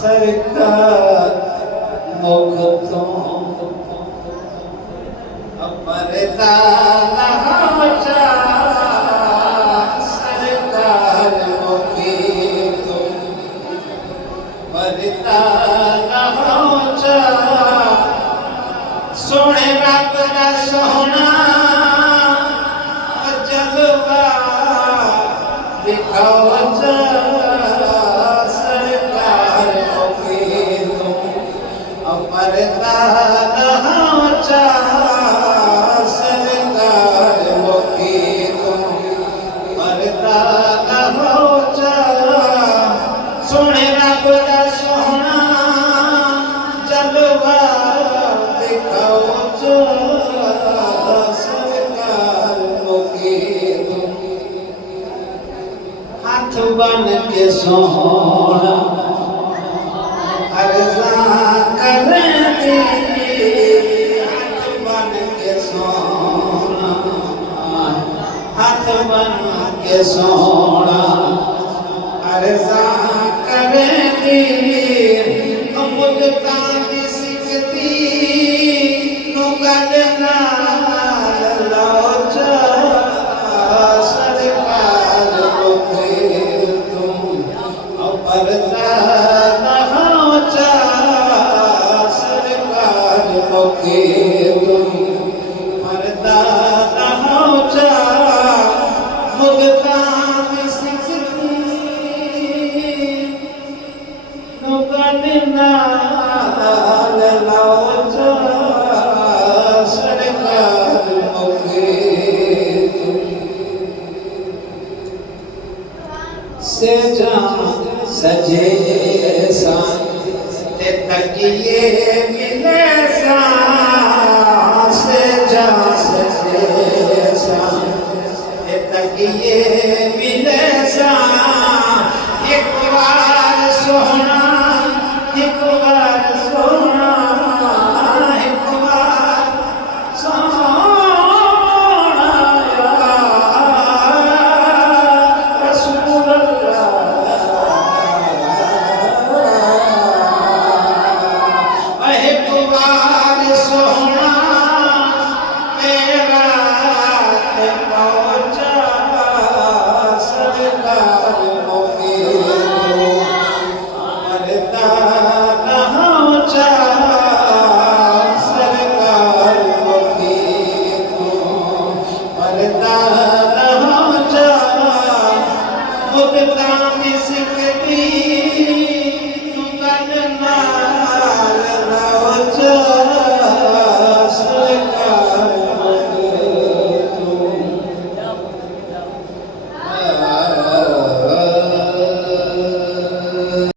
सरकार मुख अमरता नहाचा सरकार मुखी तुम मरता नहाचा सोने रब दा सोना जलवा दिखाओ अमरता नहाचा सरकार मुखी तुम मरता नहाचा सोने रब दा सोना जलवा दिखाओ सरकार मुखी तुम हाथ बन के सोना अर्ज़ा करती हाथ बन के सोना हाथ बन के सोना अर्ज़ा करती मुझता भी सिखती नुगलना लोचा सरकार मुखी तुम अमरता मुखी तुम मरता नहाचा मुझता भी सिखती नुगलना लोचा सरकार मुखी तुम से जान सजे सान ते तकिए मिले से जा सजे सान ते तकिए मिले एक बार सोना एक बार सोना एक बार सोना रसूल मुझता भी सिख